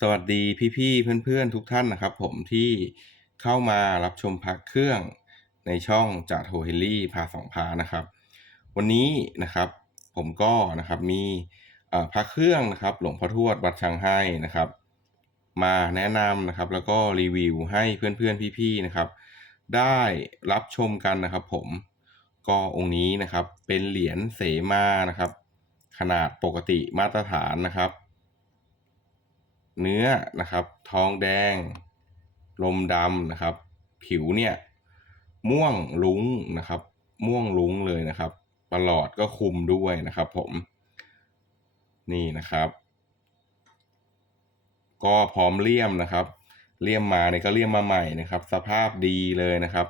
สวัสดีพี่ๆเพื่อนๆทุกท่านนะครับ ผมที่เข้ามารับชมพักเครื่องในช่องจ่าโทเฮลี่พาสองพานะครับ วันนี้นะครับผมก็นะครับมีพระเครื่องนะครับหลวงพ่อทวดวัดช้างให้นะครับ มาแนะนำนะครับแล้วก็รีวิวให้เพื่อนๆพี่ๆนะครับ ได้รับชมกันนะครับผมก็องค์นี้นะครับเป็นเหรียญเสมานะครับ ขนาดปกติมาตรฐานนะครับ เนื้อนะครับทองแดง ลมดำนะครับ ผิวเนี่ยม่วงลุ้งนะครับ ม่วงลุ้งเลยนะครับประหลอดก็คุมด้วยนะครับ ผมนี่นะครับ ก็พร้อมเลี่ยมนะครับเลี่ยมมาเนี่ยก็เลี่ยมมาใหม่นะครับ สภาพดีเลยนะครับ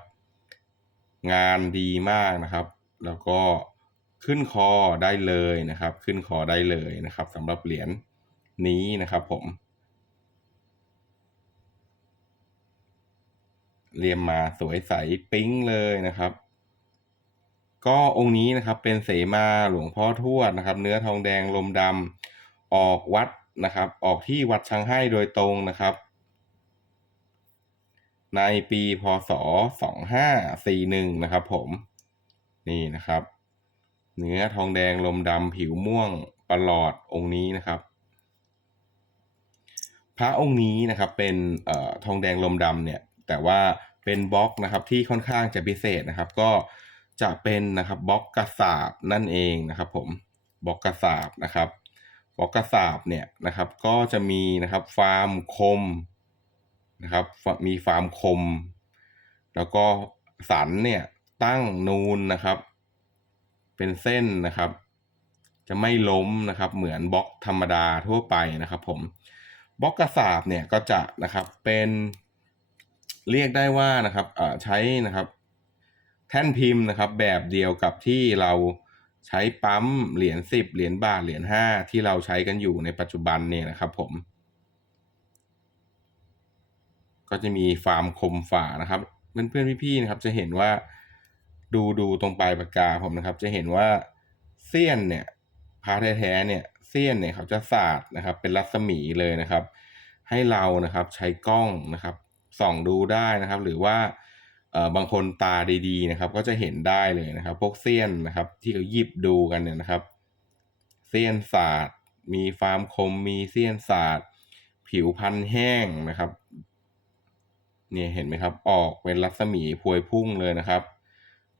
งานดีมากนะครับ แล้วก็ขึ้นคอได้เลยนะครับ ขึ้นคอได้เลยนะครับสำหรับเหรียญนี้นะครับผม เรียมมาสวยใสปิ๊งเลยนะครับ ก็องค์นี้นะครับเป็นเสมาหลวงพ่อทวดนะครับ เนื้อทองแดงลมดำออกวัดนะครับ ออกที่วัดช้างให้โดยตรงนะครับ ในปีพศสองห้าสี่หนึ่งนะครับผมนี่นะครับ เนื้อทองแดงลมดำผิวม่วงประหลอดองค์นี้นะครับ พระองค์นี้นะครับเป็นเอ่อทองแดงลมดำเนี่ย แต่ว่าเป็นบล็อกนะครับที่ค่อนข้างจะพิเศษนะครับ ก็จะเป็นนะครับบล็อกกระสาบนั่นเองนะครับ ผมบล็อกกระสาบนะครับบล็อกกระสาบเนี่ยนะครับ ก็จะมีนะครับฟาร์มคมนะครับมีฟาร์มคม แล้วก็สันเนี่ยตั้งนูนนะครับ เป็นเส้นนะครับ จะไม่ล้มนะครับ เหมือนบล็อกธรรมดาทั่วไปนะครับ ผมบล็อกกระสาบเนี่ยก็จะนะครับเป็น เรียกได้ว่านะครับใช้นะครับแท่นพิมพ์นะครับ แบบเดียวกับที่เราใช้ปั๊มเหรียญสิบเหรียญบาทเหรียญห้าที่เราใช้กันอยู่ในปัจจุบันเนี่ยนะครับผม ก็จะมีฟาร์มคมฝานะครับ เพื่อนๆพี่ๆนะครับ จะเห็นว่าดูดูตรงปลายปากกาผมนะครับ จะเห็นว่าเสี้ยนเนี่ยพาแท้ๆเนี่ยเสี้ยนเนี่ยเขาจะสาดนะครับ เป็นรัศมีเลยนะครับ ให้เรานะครับใช้กล้องนะครับ ส่องดูได้นะครับ หรือว่าเอ่อบางคนตาดีๆนะครับ ก็จะเห็นได้เลยนะครับ พวกเสี้ยนนะครับ ที่เขาหยิบดูกันเนี่ยนะครับเสี้ยนศาสาดมีฟาร์มคมมีเสี้ยนศาสาดผิวพันแห้งนะครับเนี่ยเห็นไหมครับออกเป็นรัศมีพวยพุ่งเลยนะครับ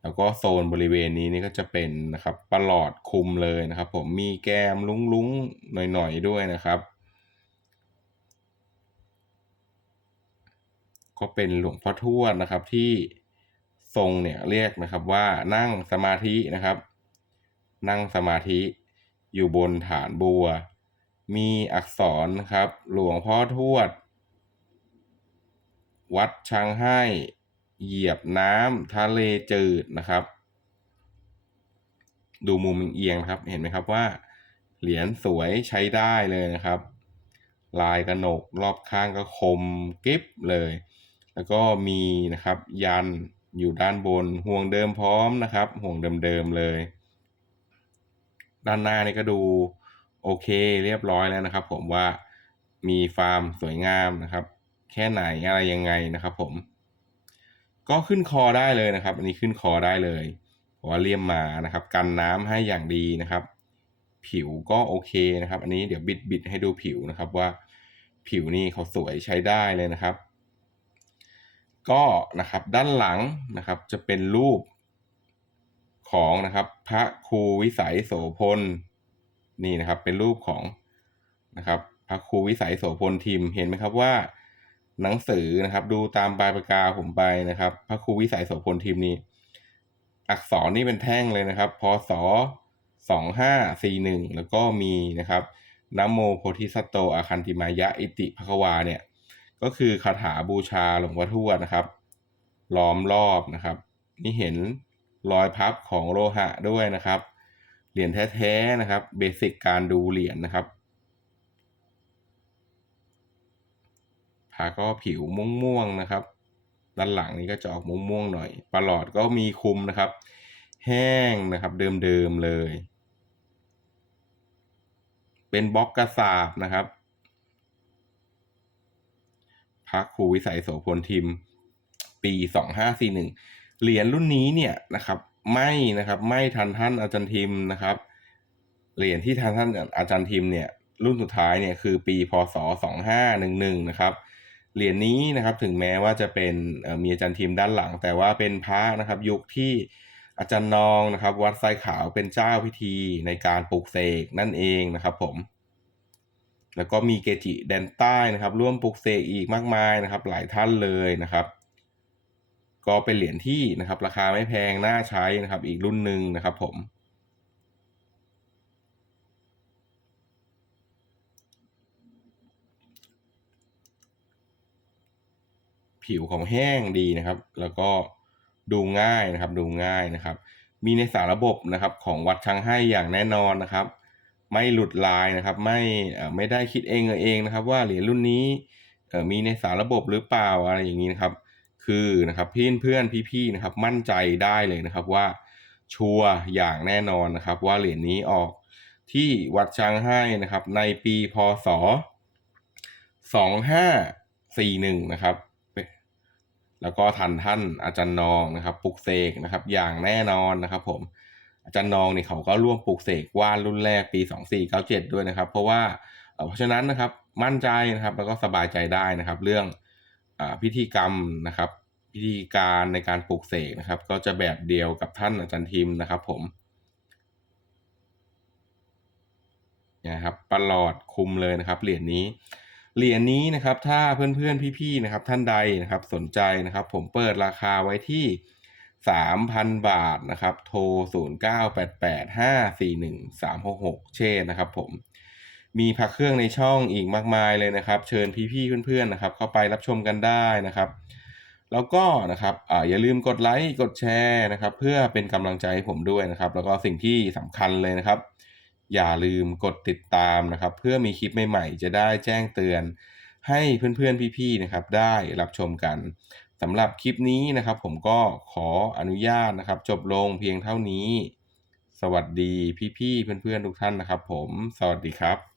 แล้วก็โซนบริเวณนี้นี่ก็จะเป็นนะครับประหลอดคุมเลยนะครับ ผมมีแก้มลุ้งๆหน่อยๆด้วยนะครับ ก็เป็นหลวงพ่อทวดนะครับที่ทรงเนี่ยเรียกนะครับว่านั่งสมาธินะครับ นั่งสมาธิอยู่บนฐานบัว มีอักษรนะครับ หลวงพ่อทวด วัดช้างให้ เหยียบน้ำทะเลจืดนะครับ ดูมุมเอียงครับเห็นไหมครับว่า เหรียญสวยใช้ได้เลยนะครับ ลายกระหนกรอบข้างก็คมกิฟเลย แล้วก็มีนะครับยันอยู่ด้านบนห่วงเดิมพร้อมนะครับ ห่วงเดิมๆเลย ด้านหน้านี่ก็ดูโอเคเรียบร้อยแล้วนะครับ ผมว่ามีฟาร์มสวยงามนะครับ แค่ไหนอะไรยังไงนะครับ ผม ก็ขึ้นคอได้เลยนะครับ อันนี้ขึ้นคอได้เลยเพราะว่าเลี่ยมมานะครับ กันน้ำให้อย่างดีนะครับ ผิวก็โอเคนะครับ อันนี้เดี๋ยวบิดบิดให้ดูผิวนะครับว่าผิวนี่เขาสวยใช้ได้เลยนะครับ ก็นะครับด้านหลังนะครับจะเป็นรูปของนะครับพระครูวิสัยโสพลนี่นะครับเป็นรูปของนะครับพระครูวิสัยโสพลทิมเห็นไหมครับว่า หนังสือนะครับดูตามปลายปากกาผมไปนะครับ พระครูวิสัยโสพลทิมนี่อักษรนี่เป็นแท่งเลยนะครับพศสองห้าสี่หนึ่งแล้วก็มีนะครับนโมโพธิสัตโตอาคันติมายะอิติภควาเนี่ย ก็คือคาถาบูชาหลวงพ่อทวดนะครับ ล้อมรอบนะครับ นี่เห็นรอยพับของโลหะด้วยนะครับ เหรียญแท้ๆนะครับเบสิกการดูเหรียญนะครับผาก็ผิวม่วงๆนะครับ ด้านหลังนี้ก็จะออกม่วงๆหน่อยประหลอดก็มีคุมนะครับ แห้งนะครับเดิมๆเลย เป็นบล็อกกระสาบนะครับ ระครูวิสัยโสพลทิม ปี 2541 เหรียญรุ่นนี้เนี่ยนะครับ ไม่นะครับไม่ทันท่านอาจารย์ทิมนะครับ เหรียญที่ทันท่านอาจารย์ทิมเนี่ยรุ่นสุดท้ายเนี่ยคือปีพศ 2511 นะครับเหรียญนี้นะครับถึงแม้ว่าจะเป็นมีอาจารย์ทิมด้านหลัง แต่ว่าเป็นพระนะครับ ยุคที่อาจารย์นองนะครับ วัดไซขาวเป็นเจ้าพิธีในการปลูกเสกนั่นเองนะครับผม แล้วก็มีเกจิแดนใต้นะครับ ร่วมปลูกเสกอีกมากมายนะครับ หลายท่านเลยนะครับ ก็เป็นเหรียญที่นะครับ ราคาไม่แพงน่าใช้นะครับ อีกรุ่นหนึ่งนะครับผมผิวของแห้งดีนะครับ แล้วก็ดูง่ายนะครับ ดูง่ายนะครับ มีในสารระบบนะครับของวัดช้างให้อย่างแน่นอนนะครับ ไม่หลุดลายนะครับ ไม่ไม่ได้คิดเองเองนะครับ ว่าเหรียญรุ่นนี้มีในสารระบบหรือเปล่าอะไรอย่างนี้นะครับ คือนะครับเพื่อนเพื่อนพี่ๆนะครับ มั่นใจได้เลยนะครับว่าชัวร์อย่างแน่นอนนะครับ ว่าเหรียญนี้ออกที่วัดช้างให้นะครับ ในปีพศ2541นะครับแล้วก็ทันท่านอาจารย์นองนะครับปลุกเสกนะครับ อย่างแน่นอนนะครับผม อาจารย์นองเนี่ยเขาก็ร่วมปลุกเสกว่านรุ่นแรกปี 2497 ด้วยนะครับ เพราะว่าเพราะฉะนั้นนะครับมั่นใจนะครับแล้วก็สบายใจได้นะครับ เรื่องอพิธีกรรมนะครับ พิธีการในการปลุกเสกนะครับ ก็จะแบบเดียวกับท่านอาจารย์ทิมนะครับ ผมนะครับประหลอดคุมเลยนะครับเหรียญนี้เหรียญนี้นะครับถ้าเพื่อนๆพี่ๆนะครับ ท่านใดนะครับสนใจนะครับ ผมเปิดราคาไว้ที่ 3,000 บาทนะครับ โทร 0988541366 เชษนะครับผม มีพักเครื่องในช่องอีกมากมายเลยนะครับ เชิญพี่ๆเพื่อนๆนะครับ เข้าไปรับชมกันได้นะครับ แล้วก็นะครับออย่าลืมกดไลค์ กดแชร์นะครับ เพื่อเป็นกำลังใจให้ผมด้วยนะครับ แล้วก็สิ่งที่สำคัญเลยนะครับ อย่าลืมกดติดตามนะครับ เพื่อมีคลิปใหม่ๆ จะได้แจ้งเตือนให้เพื่อนๆพี่ๆนะครับ ได้รับชมกัน สำหรับคลิปนี้นะครับ ผมก็ขออนุญาตนะครับ จบลงเพียงเท่านี้ สวัสดีพี่ๆเพื่อนๆทุกท่านนะครับ ผม สวัสดีครับ